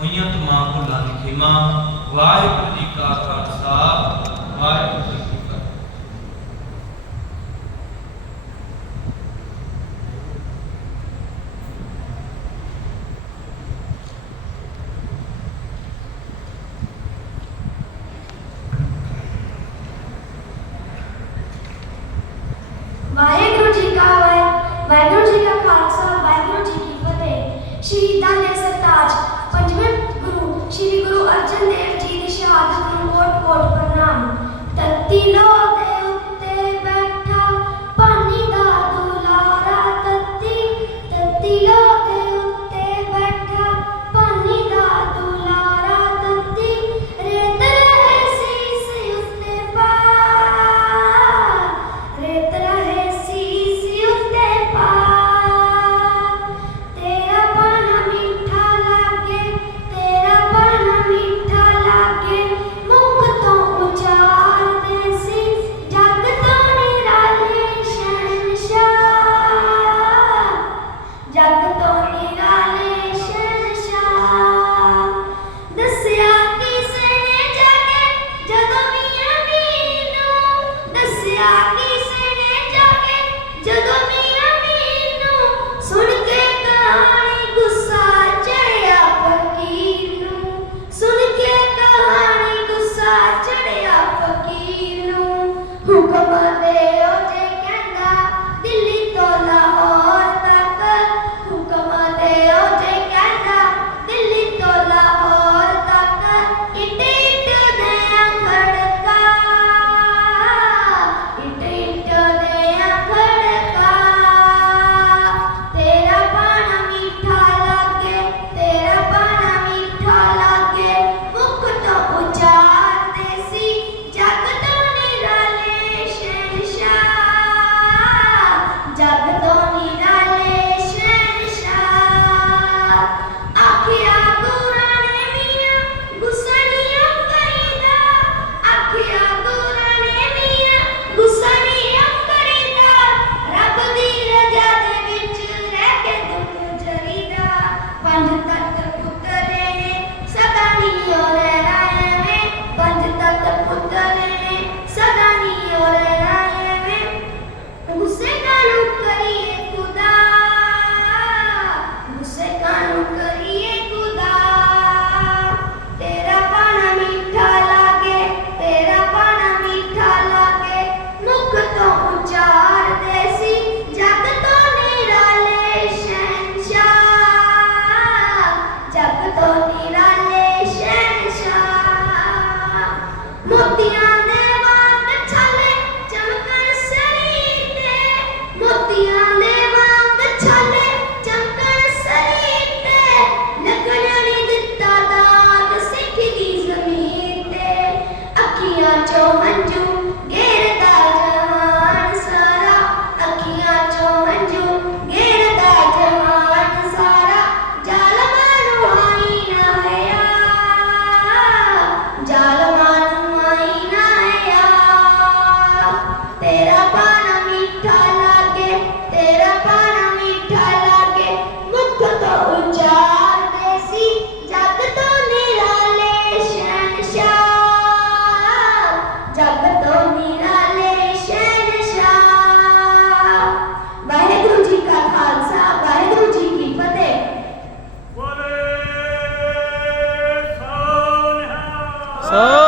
ਹੋਈਆਂ ਤਮਾਮ ਭੁੱਲਾਂ ਦੀ ਖਿਮਾ ਵਾਹਿਗੁਰੂ ਜੀ ਕਾ ਖਾਲਸਾ ਵਾਹਿਗੁਰੂ ਜੀ ਕੀ ਫਤਿਹ ਵਾਹਿਗੁਰੂ ਜੀ ਕਾ ਵਾਹਿਗੁਰੂ ਜੀ ਕਾ ਖਾਲਸਾ ਵਾਹਿਗੁਰੂ ਜੀ ਕੀ ਫਤਿਹ ਸ਼ਹੀਦਾਂ ਦੇ ਸਰਤਾਜ So